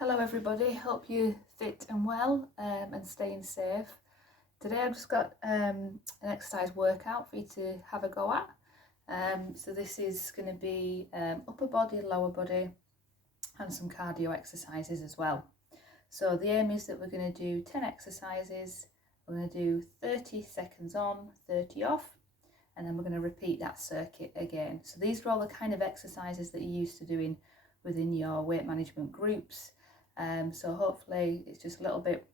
Hello everybody, hope you're fit and well and staying safe. Today I've just got an exercise workout for you to have a go at. So this is going to be upper body and lower body and some cardio exercises as well. So the aim is that we're going to do 10 exercises, we're going to do 30 seconds on, 30 off, and then we're going to repeat that circuit again. So these are all the kind of exercises that you're used to doing within your weight management groups. So hopefully it's just a little bit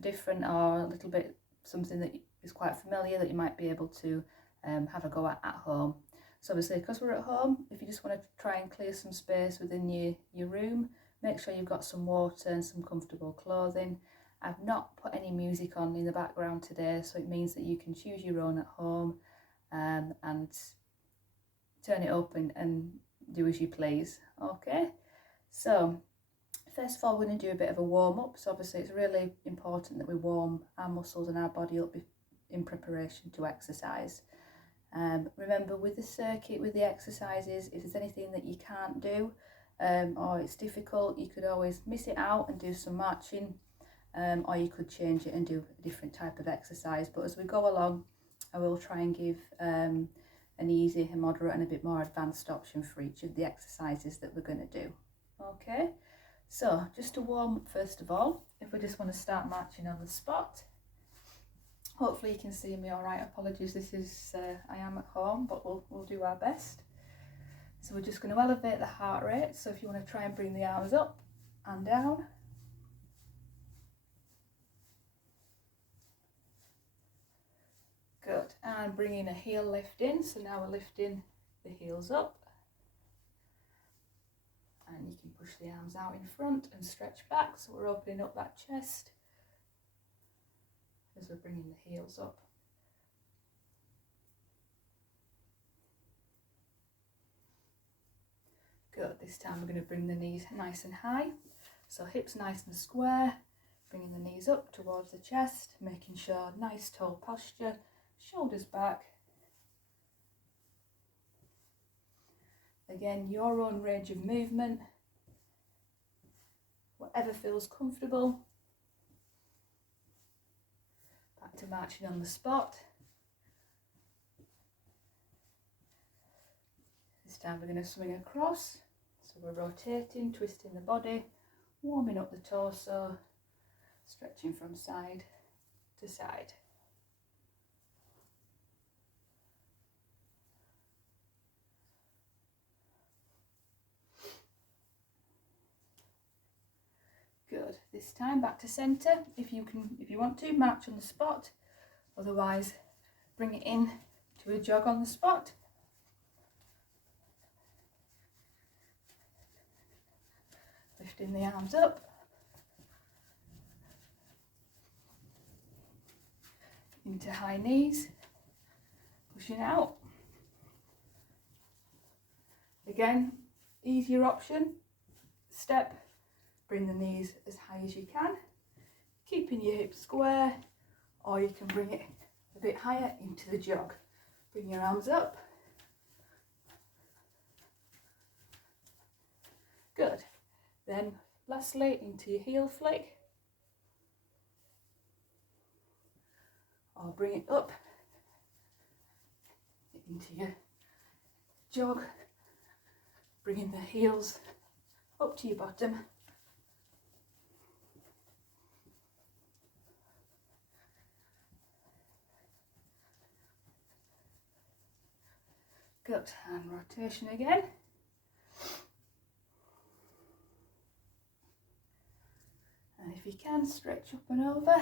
different or a little bit something that is quite familiar that you might be able to have a go at home. So obviously because we're at home, if you just want to try and clear some space within your room, make sure you've got some water and some comfortable clothing. I've not put any music on in the background today, so it means that you can choose your own at home and turn it up and do as you please. Okay, so first of all, we're going to do a bit of a warm-up. So obviously it's really important that we warm our muscles and our body up in preparation to exercise. Remember, with the circuit, with the exercises, if there's anything that you can't do or it's difficult, you could always miss it out and do some marching, or you could change it and do a different type of exercise. But as we go along, I will try and give an easy, a moderate and a bit more advanced option for each of the exercises that we're going to do. Okay. So just to warm up first of all, if we just want to start marching on the spot, hopefully you can see me all right. Apologies, this is I am at home, but we'll do our best. So we're just going to elevate the heart rate. So if you want to try and bring the arms up and down. Good, and bringing a heel lift in. So now we're lifting the heels up. And you can push the arms out in front and stretch back, so we're opening up that chest as we're bringing the heels up. Good, this time we're going to bring the knees nice and high, so hips nice and square, bringing the knees up towards the chest, making sure nice tall posture, shoulders back. Again, your own range of movement, whatever feels comfortable. Back to marching on the spot. This time we're going to swing across, so we're rotating, twisting the body, warming up the torso, stretching from side to side. Good. This time back to centre. If you want to, march on the spot. Otherwise, bring it in to a jog on the spot. Lifting the arms up. Into high knees. Pushing out. Again, easier option. Step. Bring the knees as high as you can, keeping your hips square, or you can bring it a bit higher into the jog. Bring your arms up. Good. Then lastly, into your heel flick, or bring it up into your jog, bringing the heels up to your bottom. Good, and rotation again. And if you can, stretch up and over.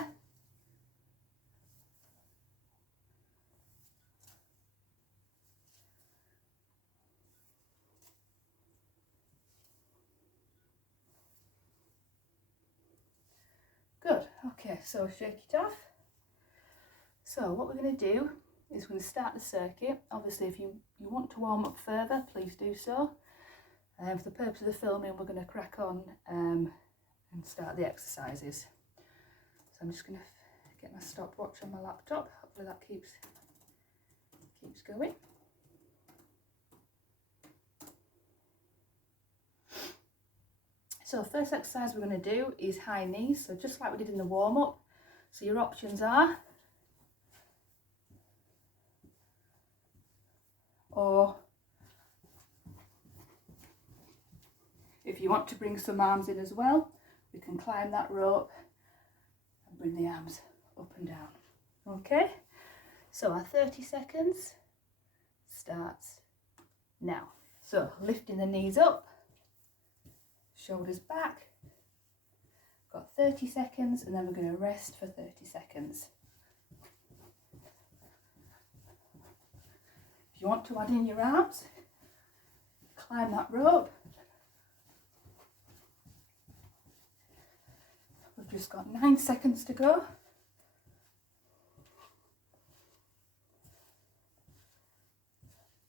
Good, okay, so shake it off. So what we're going to do is we're going to start the circuit. Obviously, if you want to warm up further, please do so. For the purpose of the filming, we're going to crack on and start the exercises. So I'm just going to get my stopwatch on my laptop. Hopefully that keeps going. So first exercise we're going to do is high knees, so just like we did in the warm-up. So your options are, or if you want to bring some arms in as well, we can climb that rope and bring the arms up and down. Okay, so our 30 seconds starts now. So lifting the knees up, shoulders back, got 30 seconds, and then we're going to rest for 30 seconds. If you want to add in your arms, climb that rope. We've just got 9 seconds to go.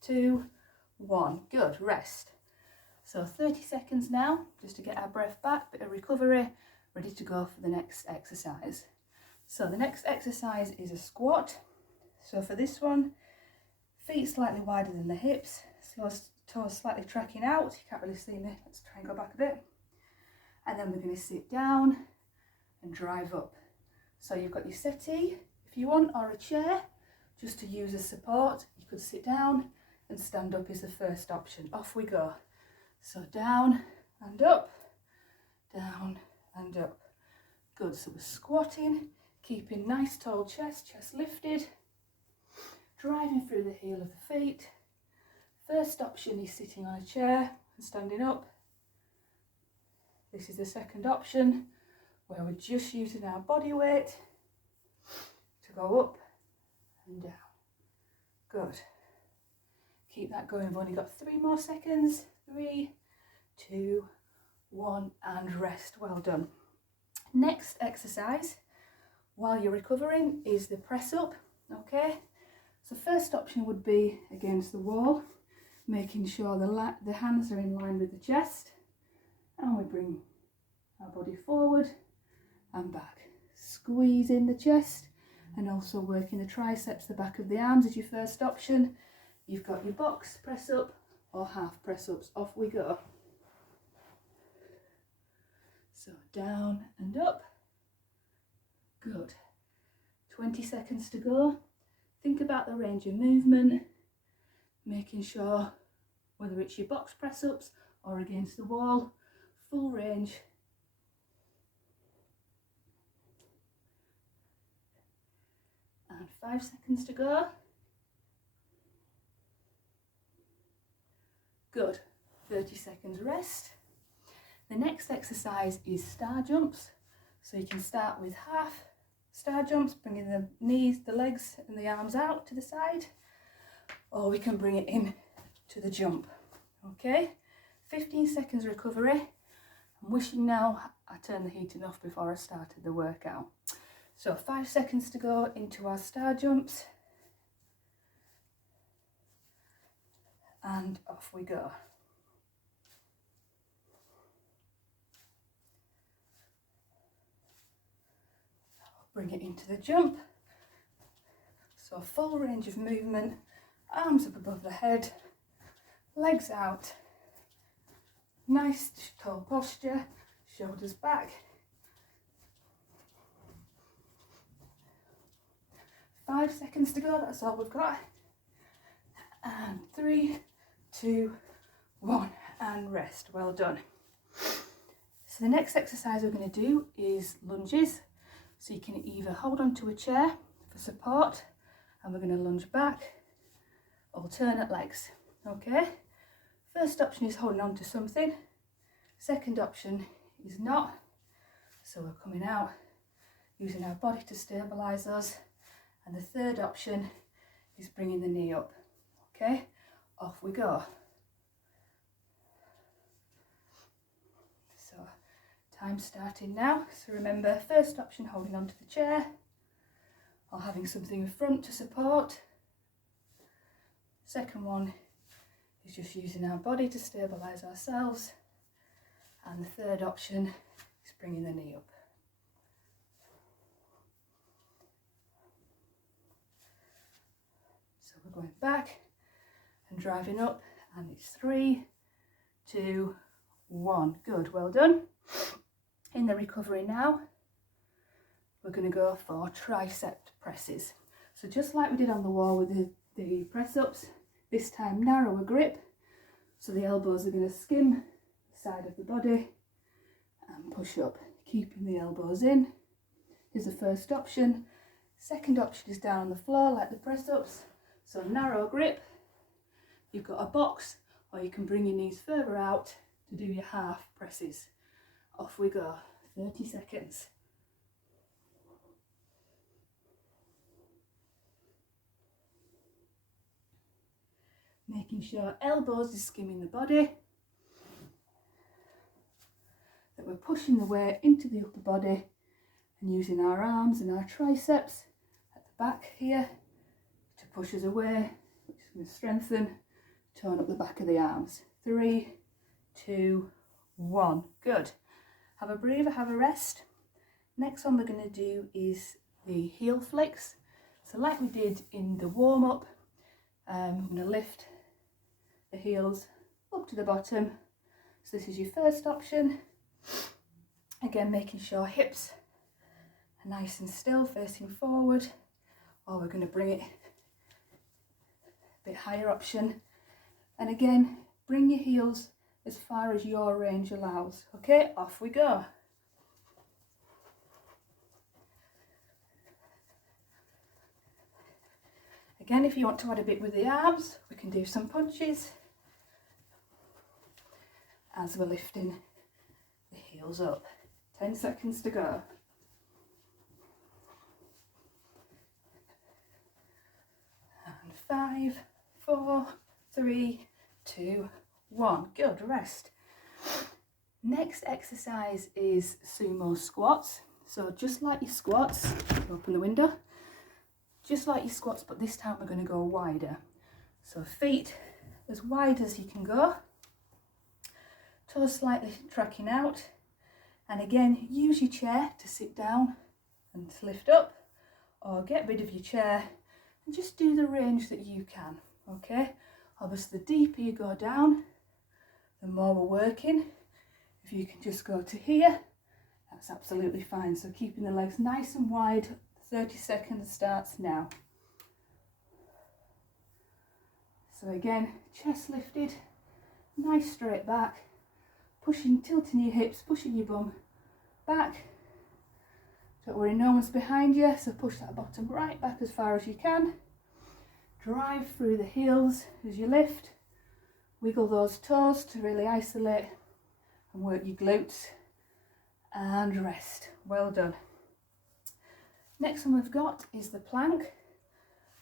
2, 1, good, rest. So 30 seconds now, just to get our breath back, bit of recovery, ready to go for the next exercise. So the next exercise is a squat. So for this one, feet slightly wider than the hips, so toes slightly tracking out. You can't really see me, let's try and go back a bit. And then we're going to sit down and drive up. So you've got your settee, if you want, or a chair, just to use as support. You could sit down, and stand up is the first option. Off we go. So down and up, down and up. Good, so we're squatting, keeping nice tall chest lifted, driving through the heel of the feet. First option is sitting on a chair and standing up. This is the second option, where we're just using our body weight to go up and down. Good. Keep that going. We've only got 3 more seconds. 3, 2, 1, and rest. Well done. Next exercise, while you're recovering, is the press up. Okay, so first option would be against the wall, making sure the hands are in line with the chest, and we bring our body forward and back. Squeeze in the chest, and also working the triceps, the back of the arms is your first option. You've got your box press up or half press ups. Off we go. So down and up. Good. 20 seconds to go. Think about the range of movement, making sure whether it's your box press ups or against the wall, full range. And 5 seconds to go. Good, 30 seconds rest. The next exercise is star jumps. So you can start with half star jumps, bringing the knees, the legs and the arms out to the side, or we can bring it in to the jump. Okay, 15 seconds recovery. I'm wishing now I turned the heating off before I started the workout. So 5 seconds to go into our star jumps. And off we go. Bring it into the jump. So full range of movement, arms up above the head, legs out. Nice tall posture, shoulders back. 5 seconds to go, that's all we've got. And 3, 2, 1, and rest. Well done. So the next exercise we're going to do is lunges. So you can either hold onto a chair for support, and we're going to lunge back, alternate legs. Okay, first option is holding on to something, second option is not, so we're coming out using our body to stabilize us, and the third option is bringing the knee up. Okay, off we go. So time starting now. So remember, first option holding onto the chair or having something in front to support. Second one is just using our body to stabilise ourselves. And the third option is bringing the knee up. So we're going back and driving up, and it's 3, 2, 1. Good, well done. In the recovery now, we're going to go for tricep presses. So just like we did on the wall with the press ups, this time narrower grip, so the elbows are going to skim the side of the body and push up, keeping the elbows in. Here's the first option. Second option is down on the floor like the press ups, so narrow grip. You've got a box, or you can bring your knees further out to do your half presses. Off we go, 30 seconds. Making sure elbows is skimming the body, that we're pushing the weight into the upper body and using our arms and our triceps at the back here to push us away, which is going to strengthen, tone up the back of the arms. 3, 2, 1. Good. Have a breather, have a rest. Next one we're going to do is the heel flicks. So like we did in the warm-up, I'm going to lift the heels up to the bottom. So this is your first option. Again, making sure hips are nice and still, facing forward, or we're going to bring it a bit higher option. And again, bring your heels as far as your range allows. Okay, off we go. Again, if you want to add a bit with the arms, we can do some punches as we're lifting the heels up. 10 seconds to go. And 5, 4, 3, 2, 1. Good, rest. Next exercise is sumo squats. So just like your squats, open the window, just like your squats, but this time we're going to go wider. So feet as wide as you can go, toes slightly tracking out, and again use your chair to sit down and to lift up, or get rid of your chair and just do the range that you can. Okay, obviously the deeper you go down, the more we're working. If you can just go to here, that's absolutely fine. So keeping the legs nice and wide. 30 seconds starts now. So again, chest lifted, nice straight back, pushing, tilting your hips, pushing your bum back. Don't worry, no one's behind you, so push that bottom right back as far as you can. Drive through the heels as you lift. Wiggle those toes to really isolate and work your glutes, and rest. Well done. Next one we've got is the plank.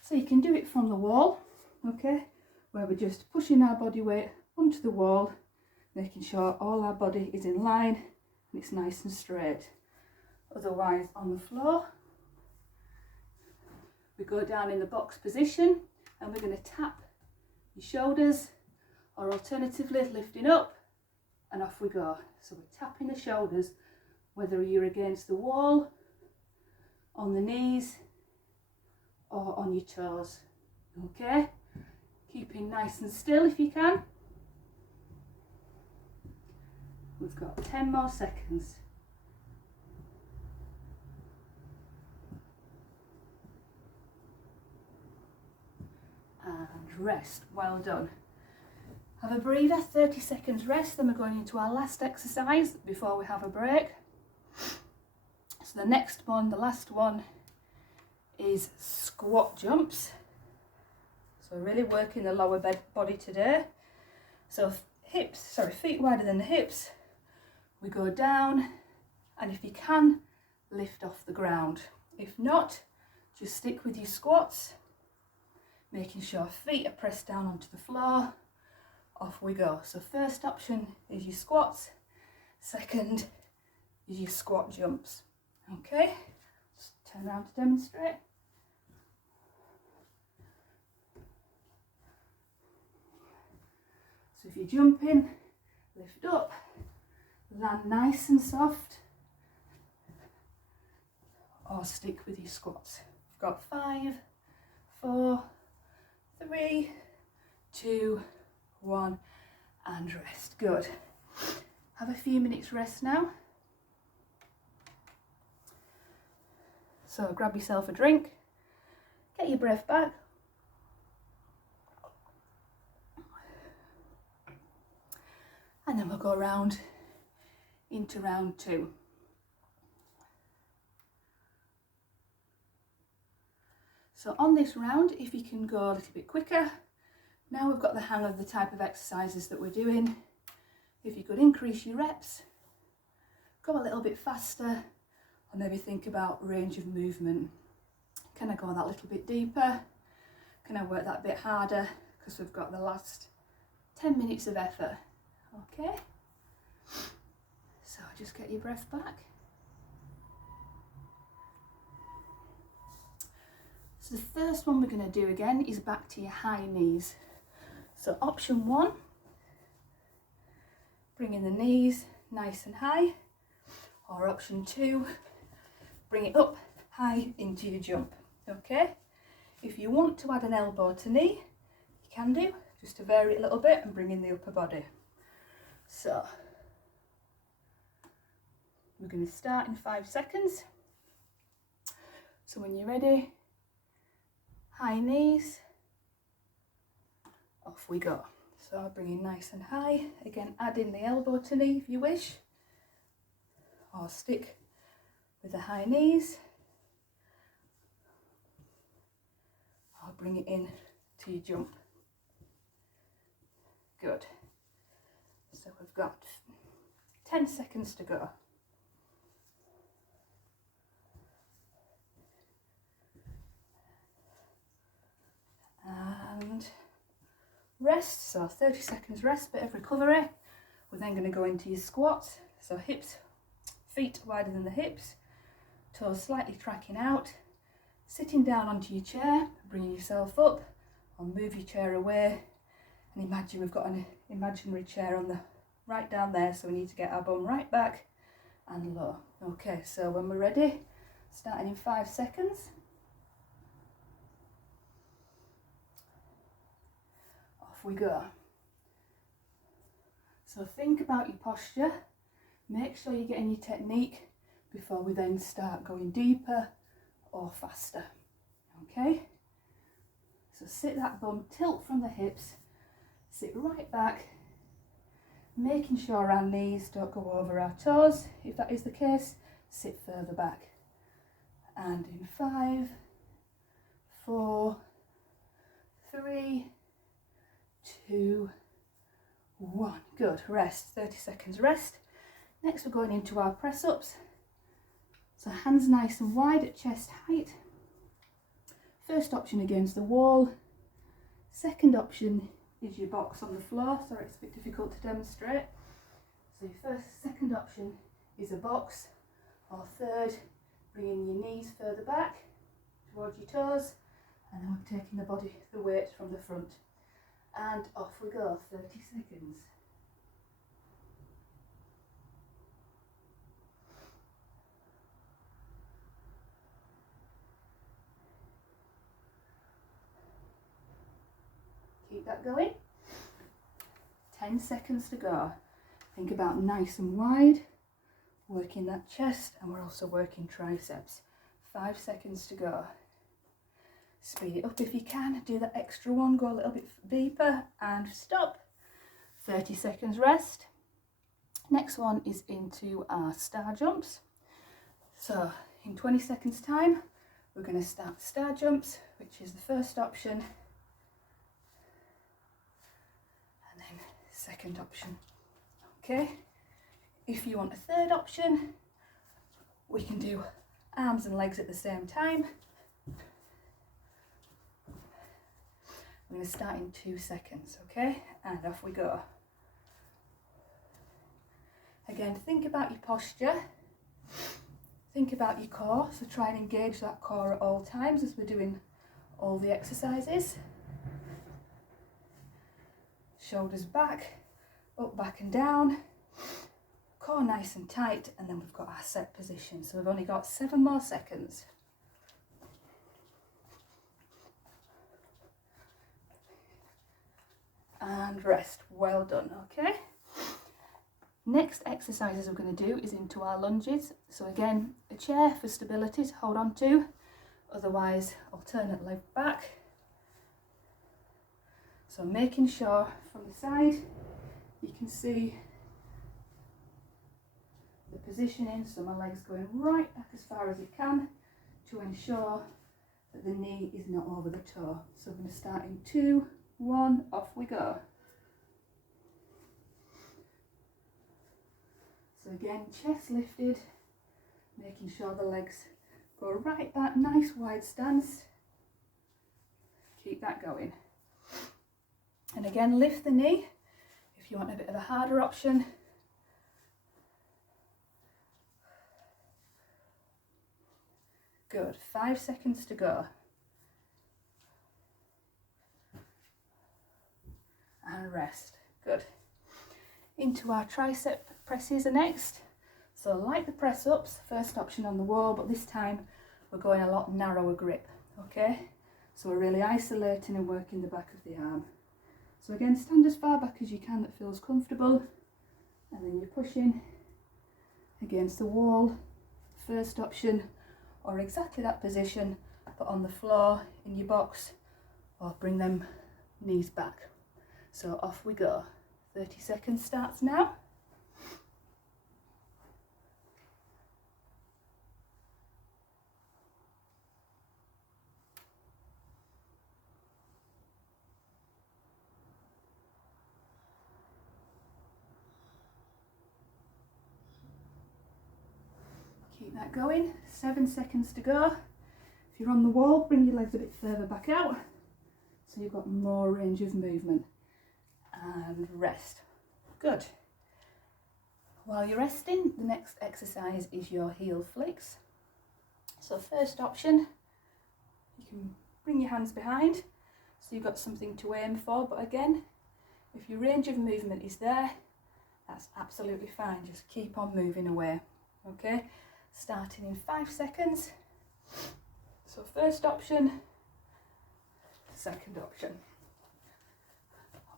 So you can do it from the wall, okay, where we're just pushing our body weight onto the wall, making sure all our body is in line and it's nice and straight. Otherwise on the floor, we go down in the box position and we're going to tap your shoulders, or alternatively lifting up, and off we go. So we're tapping the shoulders, whether you're against the wall, on the knees, or on your toes. Okay, keeping nice and still if you can. We've got 10 more seconds. And rest. Well done. Have a breather, 30 seconds rest, then we're going into our last exercise before we have a break. So the next one, the last one, is squat jumps. So really working the lower body today. So feet wider than the hips. We go down, and if you can, lift off the ground. If not, just stick with your squats, making sure feet are pressed down onto the floor. Off we go. So first option is your squats, second is your squat jumps. Okay, just turn around to demonstrate. So if you're jumping, lift up, land nice and soft, or stick with your squats. We've got 5, 4, 3, 2, 1, and rest. Good. have a few minutes rest now. So grab yourself a drink, get your breath back. And then we'll go around into round 2. So on this round, if you can go a little bit quicker, now we've got the hang of the type of exercises that we're doing. If you could increase your reps, go a little bit faster, or maybe think about range of movement. Can I go that little bit deeper? Can I work that bit harder? Because we've got the last 10 minutes of effort. Okay, so just get your breath back. So the first one we're going to do again is back to your high knees. So option 1, bringing the knees nice and high, or option 2, bring it up high into your jump. Okay, if you want to add an elbow to knee, you can do, just to vary it a little bit and bring in the upper body. So we're going to start in 5 seconds. So when you're ready, high knees, off we go. So bring it nice and high. Again, add in the elbow to knee if you wish, or stick with the high knees, or bring it in to your jump. Good. So we've got 10 seconds to go. And rest, so 30 seconds rest, bit of recovery. We're then going to go into your squats, so hips, feet wider than the hips, toes slightly tracking out, sitting down onto your chair, bringing yourself up, or move your chair away, and imagine we've got an imaginary chair on the right down there, so we need to get our bum right back and low. Okay, so when we're ready, starting in 5 seconds. Off we go. So think about your posture, make sure you're getting your technique before we then start going deeper or faster. Okay, so sit that bum, tilt from the hips, sit right back, making sure our knees don't go over our toes. If that is the case, sit further back. And in 5, 4, 3, 2, 1. Good. Rest. 30 seconds rest. Next we're going into our press ups. So hands nice and wide at chest height. First option against the wall. Second option is your box on the floor. Sorry, it's a bit difficult to demonstrate. So your second option is a box, or third, bringing your knees further back towards your toes, and then we're taking the weight from the front. And off we go, 30 seconds. Keep that going. 10 seconds to go. Think about nice and wide, working that chest, and we're also working triceps. 5 seconds to go. Speed it up if you can, do that extra one, go a little bit deeper and stop. 30 seconds rest. Next one is into our star jumps. So in 20 seconds time, we're going to start star jumps, which is the first option, and then second option. Okay, if you want a third option, we can do arms and legs at the same time. I'm going to start in 2 seconds, okay, and off we go. Again, think about your posture, think about your core, so try and engage that core at all times as we're doing all the exercises. Shoulders back, up, back and down, core nice and tight, and then we've got our set position. So we've only got 7 more seconds. And rest. Well done. Okay, Next exercises we're going to do is into our lunges. So again, a chair for stability to hold on to, otherwise alternate leg back. So making sure from the side you can see the positioning, so my leg's going right back as far as it can to ensure that the knee is not over the toe. So I'm going to start in 2, 1, off we go. So again, chest lifted, making sure the legs go right back, nice wide stance. Keep that going. And again, lift the knee if you want a bit of a harder option. Good, 5 seconds to go. And rest, good. Into our tricep presses are next. So like the press ups, first option on the wall, but this time we're going a lot narrower grip, okay? So we're really isolating and working the back of the arm. So again, stand as far back as you can that feels comfortable, and then you're pushing against the wall, first option, or exactly that position, but on the floor, in your box, or bring them knees back. So off we go. 30 seconds starts now. Keep that going, 7 seconds to go. If you're on the wall, bring your legs a bit further back out so you've got more range of movement. And rest. Good. While you're resting, the next exercise is your heel flicks. So first option, you can bring your hands behind so you've got something to aim for, but again, if your range of movement is there, that's absolutely fine. Just keep on moving away, okay? Starting in 5 seconds. So first option, second option.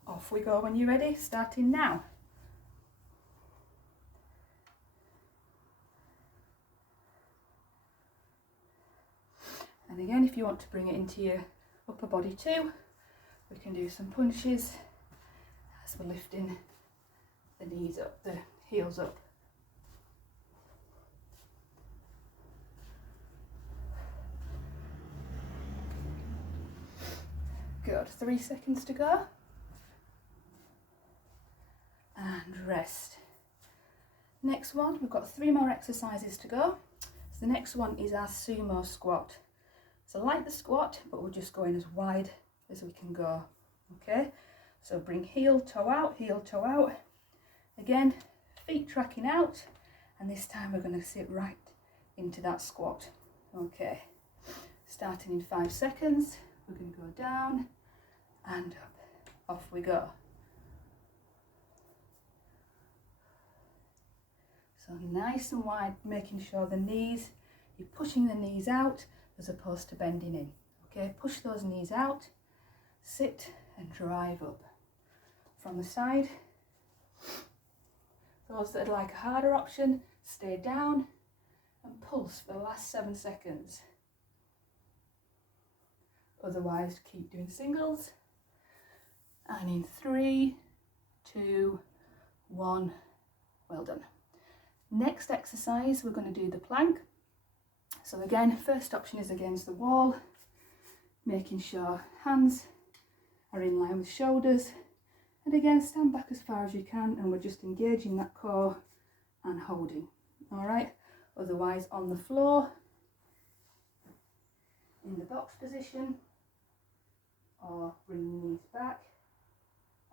Off we go when you're ready, starting now. And again, if you want to bring it into your upper body too, we can do some punches as we're lifting the knees up, the heels up. Good, 3 seconds to go. And rest. Next one, we've got 3 more exercises to go. So the next one is our sumo squat. So like the squat, but we're just going as wide as we can go, okay? So bring heel, toe out. Again, feet tracking out, and this time we're going to sit right into that squat, okay? Starting in 5 seconds, we're going to go down and up, off we go. So nice and wide, making sure the knees, you're pushing the knees out as opposed to bending in. Okay, push those knees out, sit and drive up. From the side, those that would like a harder option, stay down and pulse for the last 7 seconds. Otherwise, keep doing singles. And in 3, 2, 1, well done. Next exercise, we're going to do the plank. So again, first option is against the wall, making sure hands are in line with shoulders. And again, stand back as far as you can, and we're just engaging that core and holding. All right, otherwise on the floor, in the box position, or bring the knees back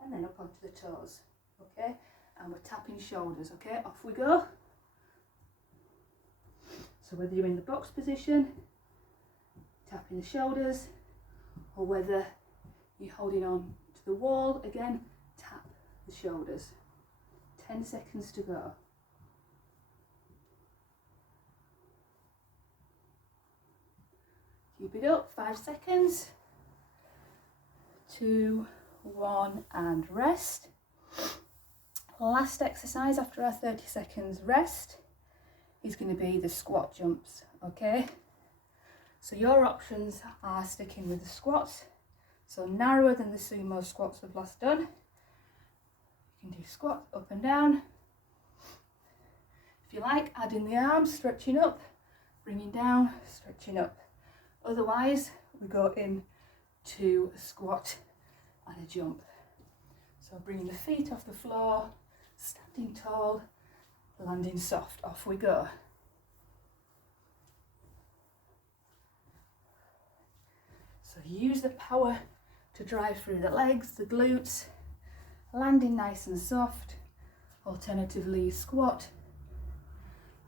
and then up onto the toes, okay? And we're tapping shoulders, okay? Off we go. So whether you're in the box position, tapping the shoulders, or whether you're holding on to the wall, again, tap the shoulders. 10 seconds to go. Keep it up, 5 seconds. 2, 1, and rest. last exercise after our 30 seconds rest is going to be the squat jumps, okay? So your options are sticking with the squats, so narrower than the sumo squats we've last done. You can do squat up and down. If you like, adding the arms, stretching up, bringing down, stretching up. Otherwise, we go in to a squat and a jump. So bringing the feet off the floor, standing tall, landing soft, off we go. So use the power to drive through the legs, the glutes, landing nice and soft. Alternatively, squat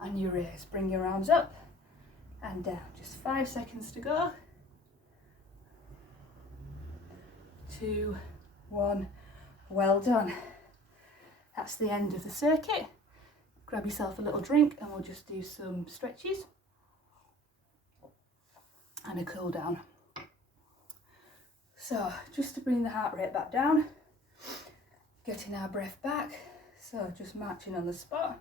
and you raise. Bring your arms up and down. Just 5 seconds to go. 2, 1, well done. That's the end of the circuit. Grab yourself a little drink and we'll just do some stretches and a cool down. So just to bring the heart rate back down, getting our breath back, so just marching on the spot.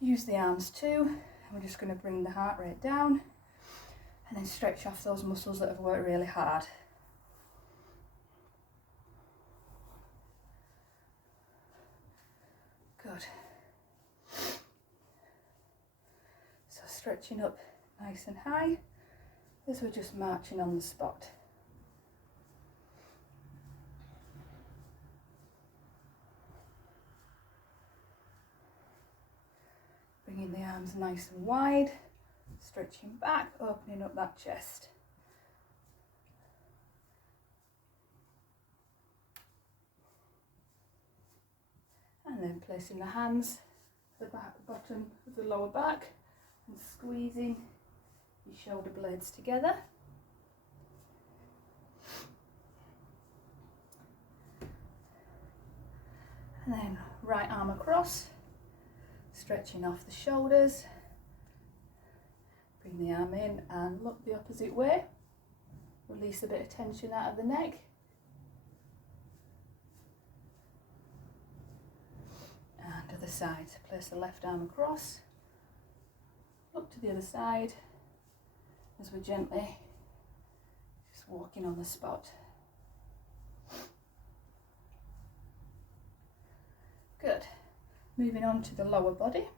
Use the arms too, and we're just going to bring the heart rate down and then stretch off those muscles that have worked really hard. Good. So stretching up nice and high as we're just marching on the spot. Bringing the arms nice and wide, stretching back, opening up that chest. And then placing the hands at the bottom of the lower back and squeezing your shoulder blades together. And then right arm across, stretching off the shoulders. Bring the arm in and look the opposite way. Release a bit of tension out of the neck. And other side. Place the left arm across. Look to the other side as we're gently just walking on the spot. Good. Moving on to the lower body.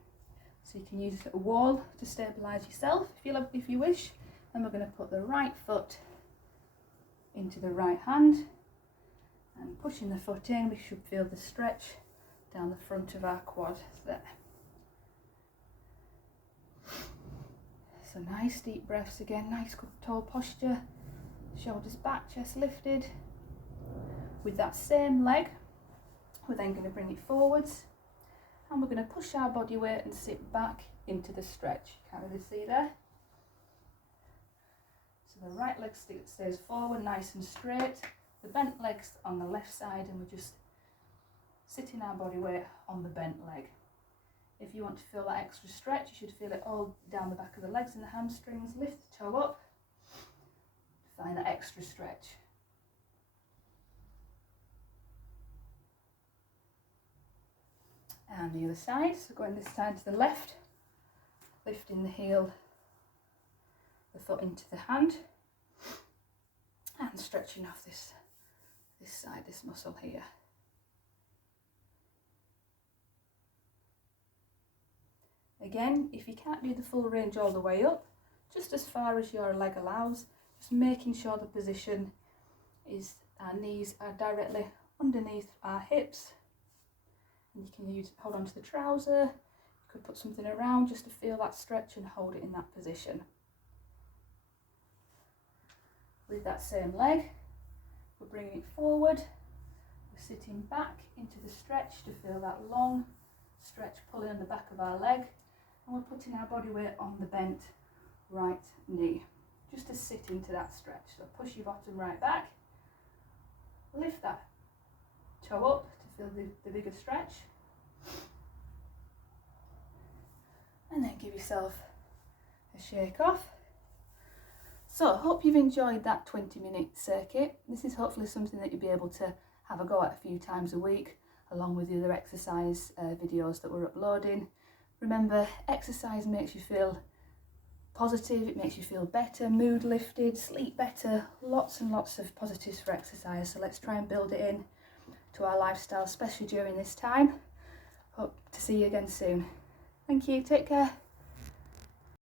So you can use a wall to stabilise yourself if you wish. And we're going to put the right foot into the right hand. And pushing the foot in, we should feel the stretch down the front of our quad there. So nice deep breaths again, nice good tall posture, shoulders back, chest lifted. With that same leg, we're then going to bring it forwards and we're going to push our body weight and sit back into the stretch. Can't really see there. So the right leg stays forward, nice and straight. The bent leg's on the left side and we're just sitting our body weight on the bent leg. If you want to feel that extra stretch, you should feel it all down the back of the legs and the hamstrings. Lift the toe up to find that extra stretch. And the other side, so going this side to the left, lifting the heel, the foot into the hand, and stretching off this side, this muscle here. Again, if you can't do the full range all the way up, just as far as your leg allows, just making sure the position is our knees are directly underneath our hips. And you can hold on to the trouser, you could put something around just to feel that stretch and hold it in that position. With that same leg, we're bringing it forward, we're sitting back into the stretch to feel that long stretch pulling on the back of our leg. And we're putting our body weight on the bent right knee, just to sit into that stretch. So push your bottom right back, lift that toe up to feel the bigger stretch, and then give yourself a shake off. So I hope you've enjoyed that 20-minute circuit. This is hopefully something that you'll be able to have a go at a few times a week. along with the other exercise videos that we're uploading. Remember, exercise makes you feel positive, it makes you feel better, mood lifted, sleep better, lots and lots of positives for exercise. So let's try and build it in to our lifestyle, especially during this time. Hope to see you again soon. Thank you, take care.